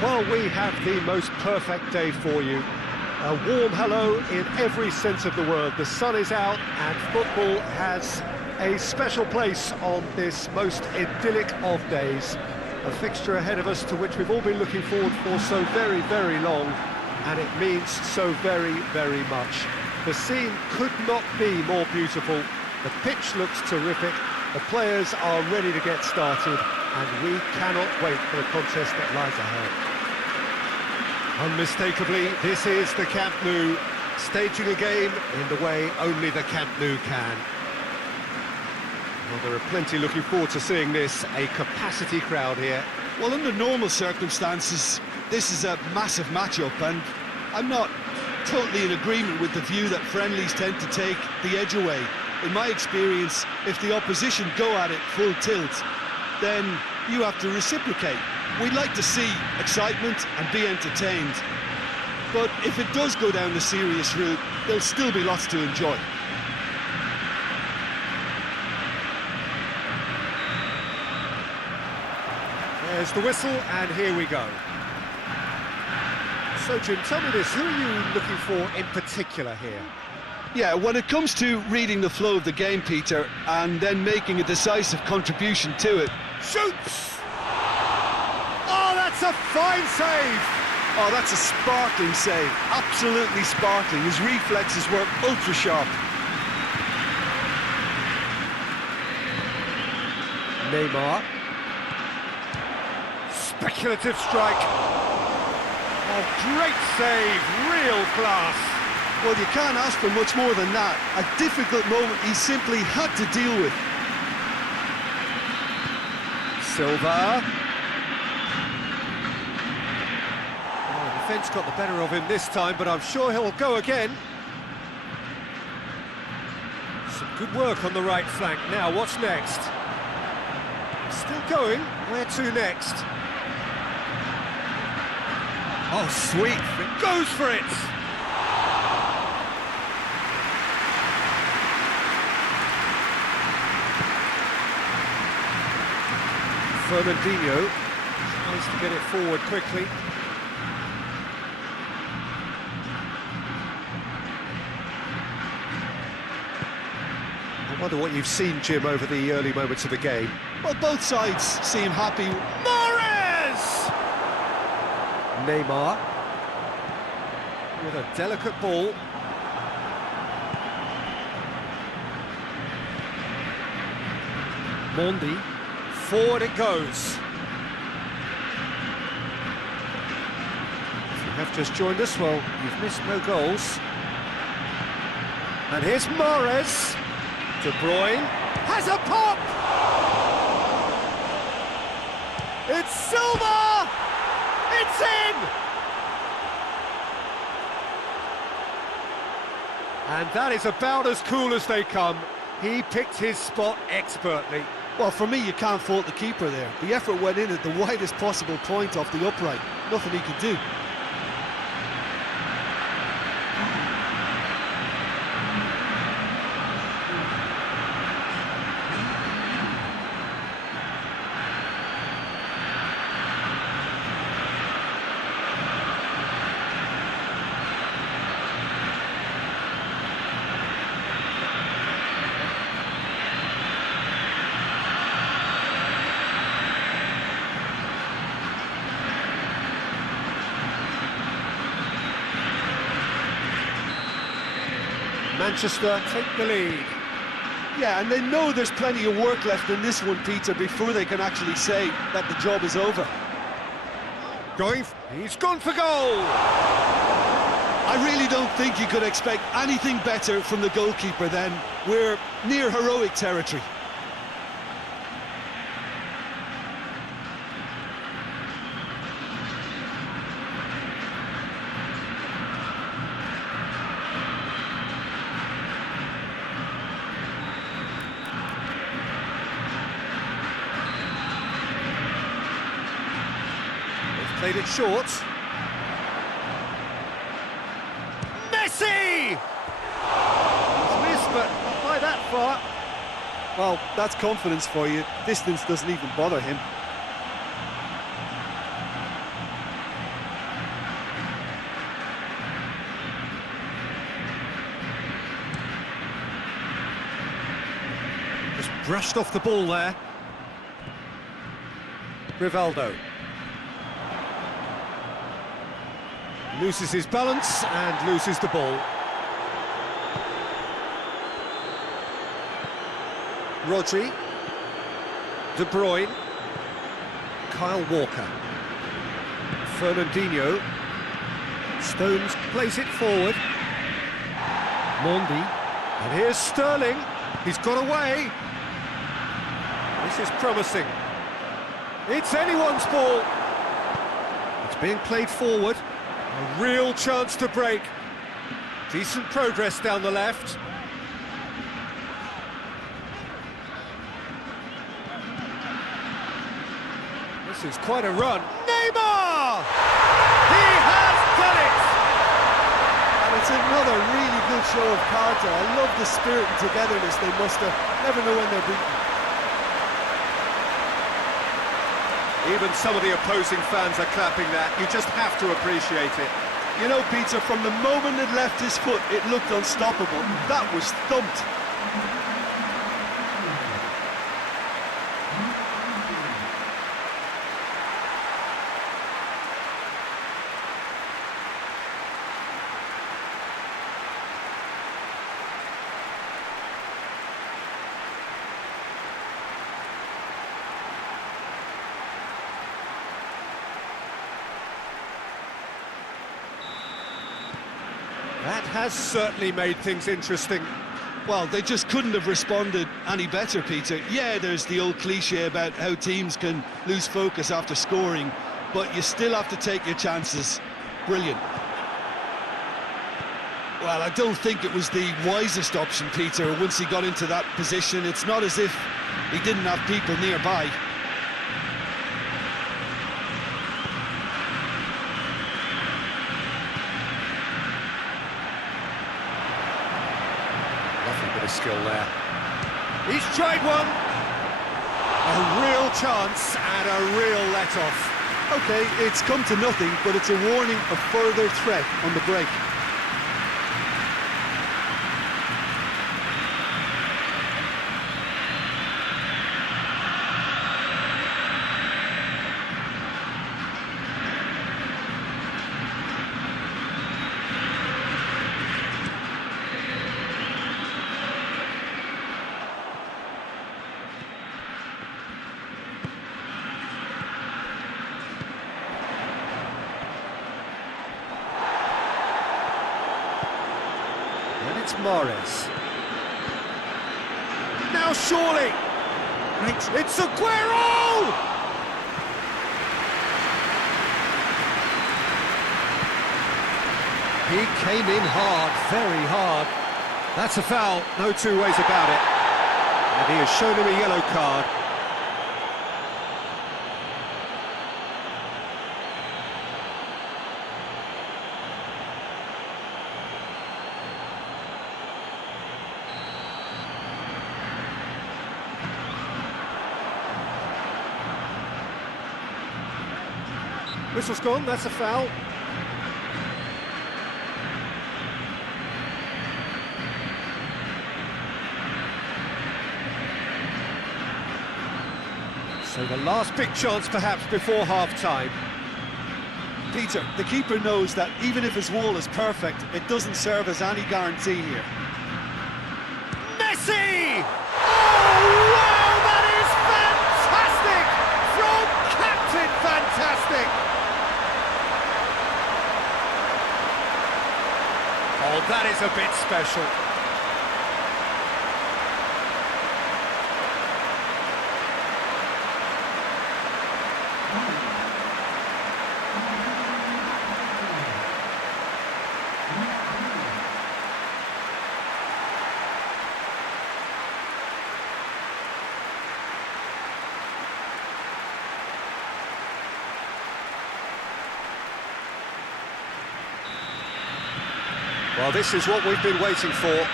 Well, we have the most perfect day for you. A warm hello in every sense of the word. The sun is out and football has a special place on this most idyllic of days. A fixture ahead of us to which we've all been looking forward for so very, very long, and it means so very, very much. The scene could not be more beautiful. The pitch looks terrific. The players are ready to get started, and we cannot wait for the contest that lies ahead. Unmistakably, this is the Camp Nou, staging a game in the way only the Camp Nou can. Well, there are plenty looking forward to seeing this, a capacity crowd here. Well, under normal circumstances, this is a massive matchup, and I'm not totally in agreement with the view that friendlies tend to take the edge away. In my experience, if the opposition go at it full tilt, then you have to reciprocate. We'd like to see excitement and be entertained, but if it does go down the serious route, there'll still be lots to enjoy. There's the whistle, and here we go. So, Jim, tell me this, who are you looking for in particular here? Yeah, when it comes to reading the flow of the game, Peter, and then making a decisive contribution to it. Shoots! Oh, that's a fine save! Oh, that's a sparkling save. Absolutely sparkling. His reflexes were ultra sharp. Neymar. Speculative strike. Oh, great save, real class. Well, you can't ask for much more than that. A difficult moment he simply had to deal with. Silva. Oh, the defence got the better of him this time, but I'm sure he'll go again. Some good work on the right flank. Now, what's next? Still going. Where to next? Oh, sweet. It goes for it. Fernandinho tries to get it forward quickly. I wonder what you've seen, Jim, over the early moments of the game. Well, both sides seem happy. Mahrez! Neymar with a delicate ball. Mondi, forward it goes. If you have just joined us, well, you've missed no goals. And here's Mahrez. De Bruyne has a pop! It's Silva! It's in! And that is about as cool as they come. He picked his spot expertly. Well, for me, you can't fault the keeper there. The effort went in at the widest possible point off the upright. Nothing he could do. Manchester take the lead. Yeah, and they know there's plenty of work left in this one, Peter, before they can actually say that the job is over. He's gone for goal! I really don't think you could expect anything better from the goalkeeper then. We're near heroic territory. Played it short. Messi! He's missed, but not by that far. Well, that's confidence for you. Distance doesn't even bother him. brushed off the ball there. Rivaldo. Loses his balance and loses the ball. Rodri. De Bruyne. Kyle Walker. Fernandinho. Stones plays it forward. Mondi. And here's Sterling. He's got away. This is promising. It's anyone's ball. It's being played forward. A real chance to break. Decent progress down the left. This is quite a run. Neymar! He has done it! And it's another really good show of character. I love the spirit and togetherness they muster. Never know when they're beaten. Even some of the opposing fans are clapping that. You just have to appreciate it. You know, Peter, from the moment it left his foot, it looked unstoppable. That was thumped. That has certainly made things interesting. Well, they just couldn't have responded any better, Peter. Yeah, there's the old cliche about how teams can lose focus after scoring, but you still have to take your chances. Brilliant. Well, I don't think it was the wisest option, Peter, once he got into that position. It's not as if he didn't have people nearby. Lovely bit of skill there. He's tried one. A real chance and a real let-off. OK, it's come to nothing, but it's a warning of further threat on the break. And it's Morris. Now surely! It's Aguero! He came in hard, very hard. That's a foul, no two ways about it. And he has shown him a yellow card. Whistle's gone, that's a foul. So the last big chance perhaps before half-time. Peter, the keeper knows that even if his wall is perfect, it doesn't serve as any guarantee here. Messi! Oh, wow, that is fantastic! From Captain Fantastic! Oh, that is a bit special. Well, this is what we've been waiting for.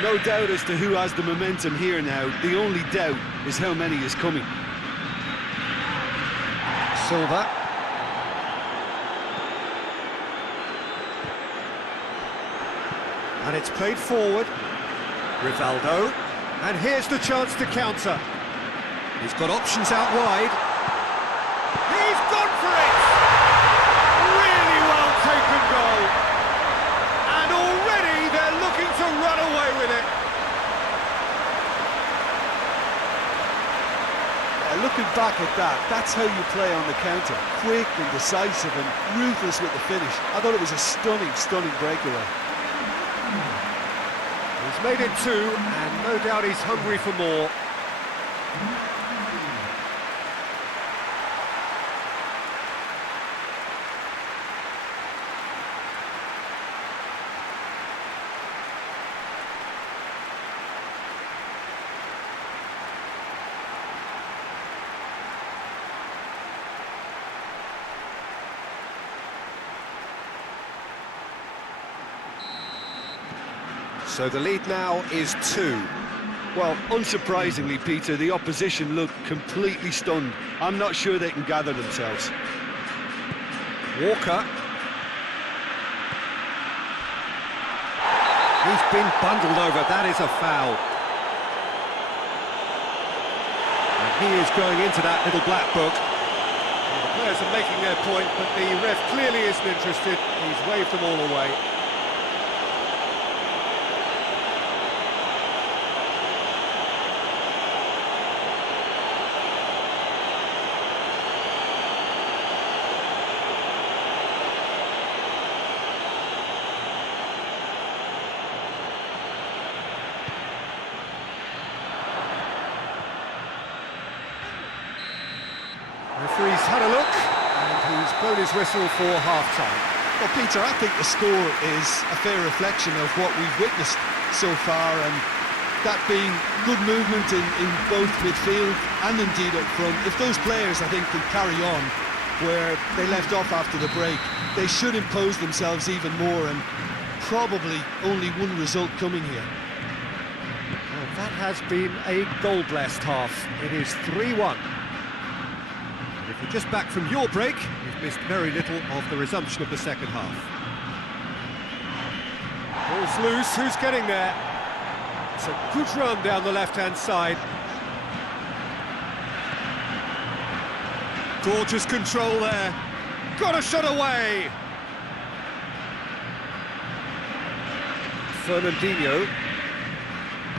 No doubt as to who has the momentum here now. The only doubt is how many is coming. Silva. And it's played forward. Rivaldo. And here's the chance to counter. He's got options out wide. He's gone for it! Really well taken goal. And already they're looking to run away with it. Looking back at that, that's how you play on the counter. Quick and decisive and ruthless with the finish. I thought it was a stunning, stunning breakaway. He's made it 2, and no doubt he's hungry for more. So the lead now is 2. Well, unsurprisingly, Peter, the opposition look completely stunned. I'm not sure they can gather themselves. Walker. He's been bundled over, that is a foul. And he is going into that little black book. Well, the players are making their point, but the ref clearly isn't interested. He's waved them all away. Referee's had a look, and he's blown his whistle for half-time. Well, Peter, I think the score is a fair reflection of what we've witnessed so far, and that being good movement in both midfield and indeed up front. If those players, I think, can carry on where they left off after the break, they should impose themselves even more, and probably only one result coming here. Well, that has been a goal-blessed half. It is 3-1. If you're just back from your break, you've missed very little of the resumption of the second half. Ball's loose, who's getting there? It's a good run down the left-hand side. Gorgeous control there. Got a shot away! Fernandinho.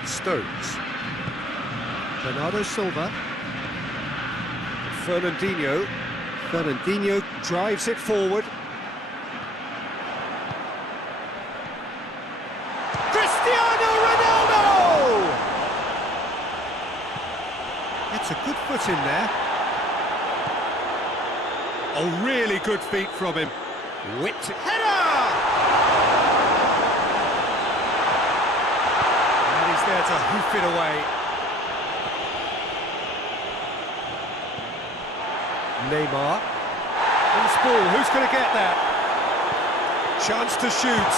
Stones. Bernardo Silva. Fernandinho drives it forward. Cristiano Ronaldo! Gets a good foot in there. Oh, really good feet from him. Whipped header! And he's there to hoof it away. Neymar. Loose ball, who's going to get that? Chance to shoot.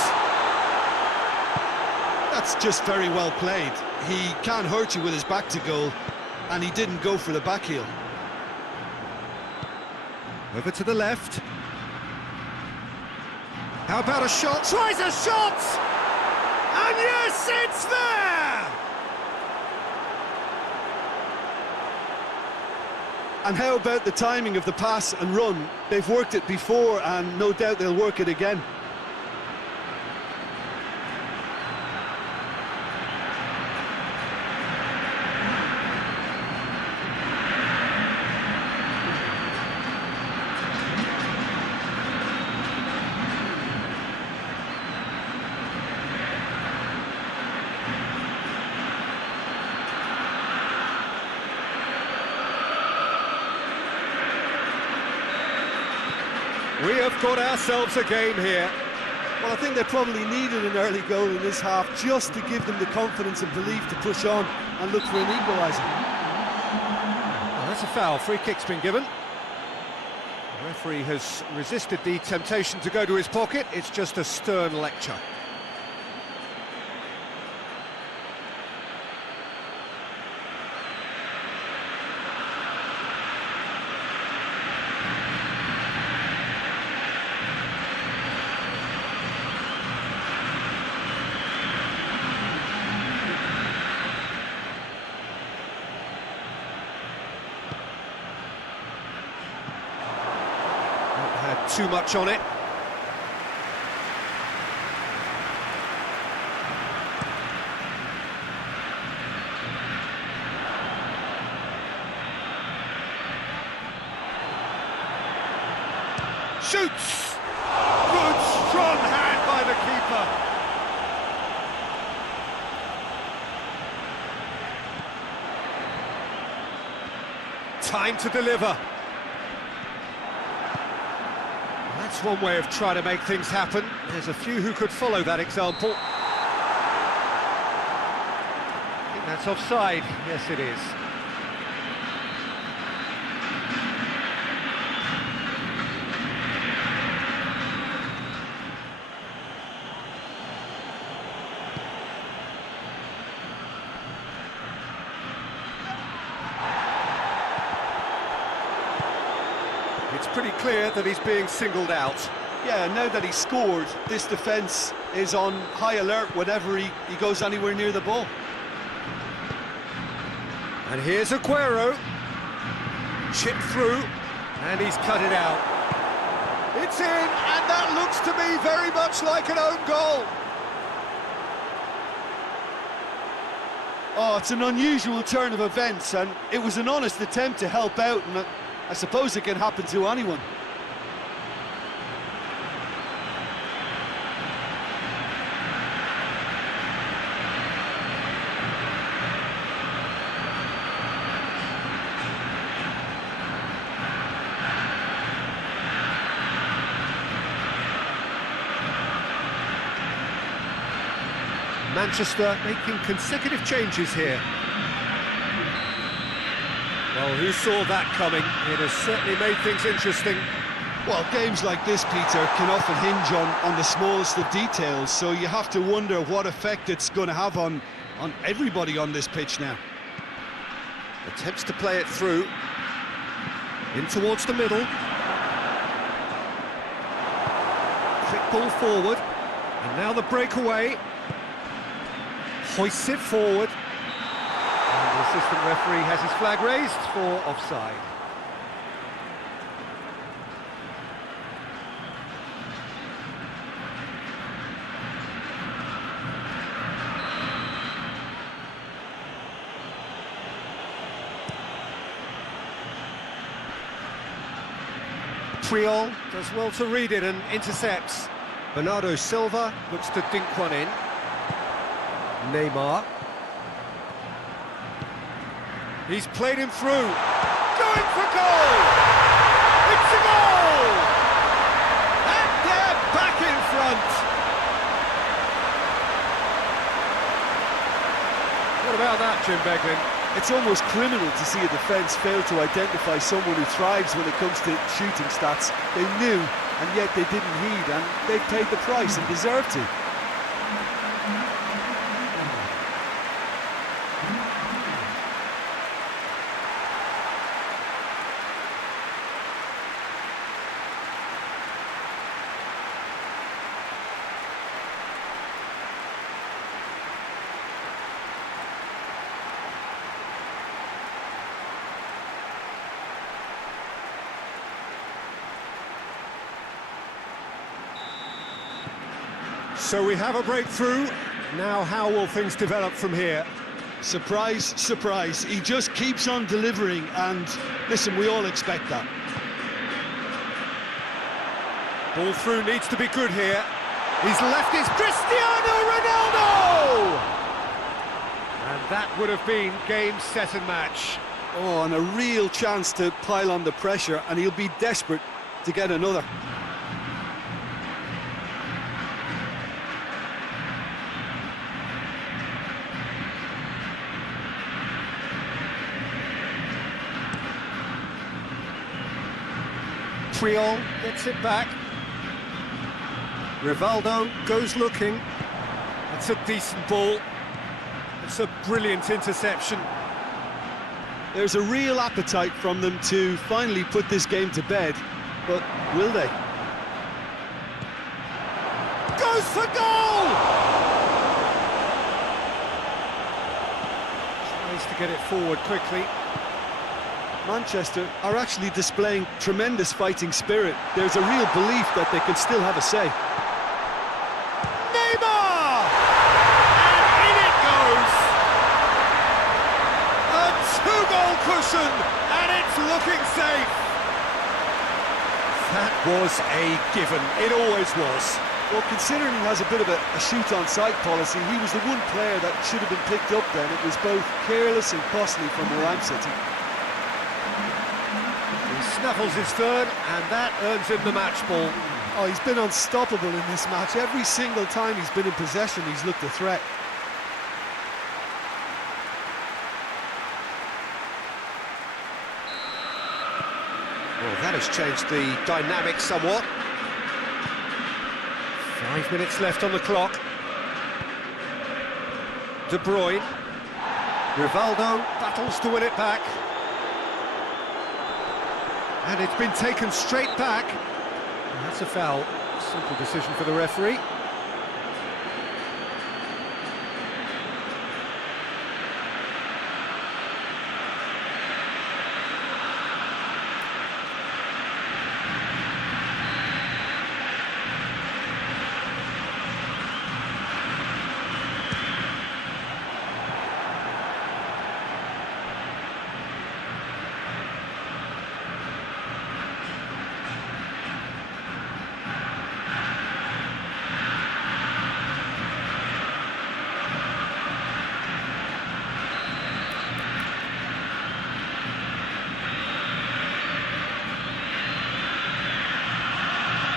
That's just very well played. He can't hurt you with his back to goal, and he didn't go for the back heel. Over to the left. How about a shot? Tries a shot! And yes, it's there! And how about the timing of the pass and run? They've worked it before, and no doubt they'll work it again. We have got ourselves a game here. Well, I think they probably needed an early goal in this half just to give them the confidence and belief to push on and look for an equaliser. Well, that's a foul. Free kick's been given. The referee has resisted the temptation to go to his pocket. It's just a stern lecture. had too much on it. Shoots! Good, strong hand by the keeper. Time to deliver. That's one way of trying to make things happen. There's a few who could follow that example. I think that's offside. Yes, it is. It's pretty clear that he's being singled out. Yeah, now that he's scored, this defence is on high alert whenever he goes anywhere near the ball. And here's Aguero. Chipped through, and he's cut it out. It's in, and that looks to me very much like an own goal. Oh, it's an unusual turn of events, and it was an honest attempt to help out, and I suppose it can happen to anyone. Manchester making consecutive changes here. Well, who saw that coming? It has certainly made things interesting. Well, games like this, Peter, can often hinge on the smallest of details, so you have to wonder what effect it's going to have on everybody on this pitch now. Attempts to play it through. In towards the middle. Quick ball forward. And now the breakaway. Hoists it forward. And the assistant referee has his flag raised for offside. Priol does well to read it and intercepts. Bernardo Silva looks to dink one in. Neymar. He's played him through. Going for goal! It's a goal! And they're back in front. What about that, Jim Beglin? It's almost criminal to see a defence fail to identify someone who thrives when it comes to shooting stats. They knew, and yet they didn't heed, and they've paid the price and deserve to. So we have a breakthrough. Now how will things develop from here? Surprise, surprise. He just keeps on delivering, and listen, we all expect that. Ball through needs to be good here. He's left his Cristiano Ronaldo! And that would have been game, set and match. Oh, and a real chance to pile on the pressure, and he'll be desperate to get another. Priol gets it back. Rivaldo goes looking. That's a decent ball. It's a brilliant interception. There's a real appetite from them to finally put this game to bed, but will they? Goes for goal! Tries to get it forward quickly. Manchester are actually displaying tremendous fighting spirit. There's a real belief that they can still have a say. Neymar! And in it goes! A two-goal cushion, and it's looking safe. That was a given, it always was. Well, considering he has a bit of a shoot-on-sight policy, he was the one player that should have been picked up then. It was both careless and costly from Moran City. He snaffles his third, and that earns him the match ball. Oh, he's been unstoppable in this match. Every single time he's been in possession, he's looked a threat. Well, that has changed the dynamic somewhat. 5 minutes left on the clock. De Bruyne. Rivaldo battles to win it back. And it's been taken straight back. And that's a foul. Simple decision for the referee.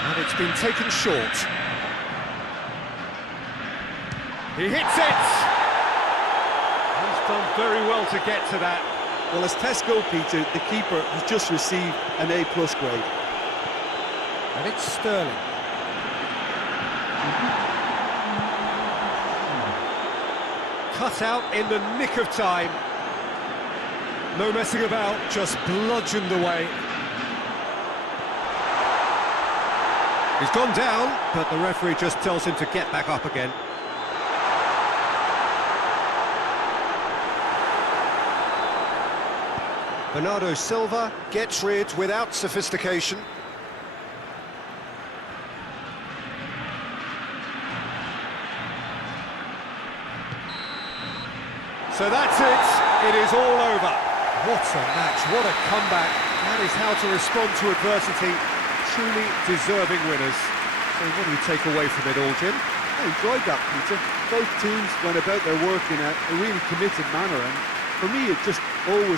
And it's been taken short. He hits it! He's done very well to get to that. Well, as Test goalkeeper, the keeper has just received an A+ grade. And it's Sterling. Cut out in the nick of time. No messing about, just bludgeoned away. He's gone down, but the referee just tells him to get back up again. Bernardo Silva gets rid without sophistication. So that's it. It is all over. What a match, what a comeback. That is how to respond to adversity. Truly deserving winners. So what do you take away from it all, Jim? I enjoyed that, Peter. Both teams went about their work in a really committed manner, and for me it just always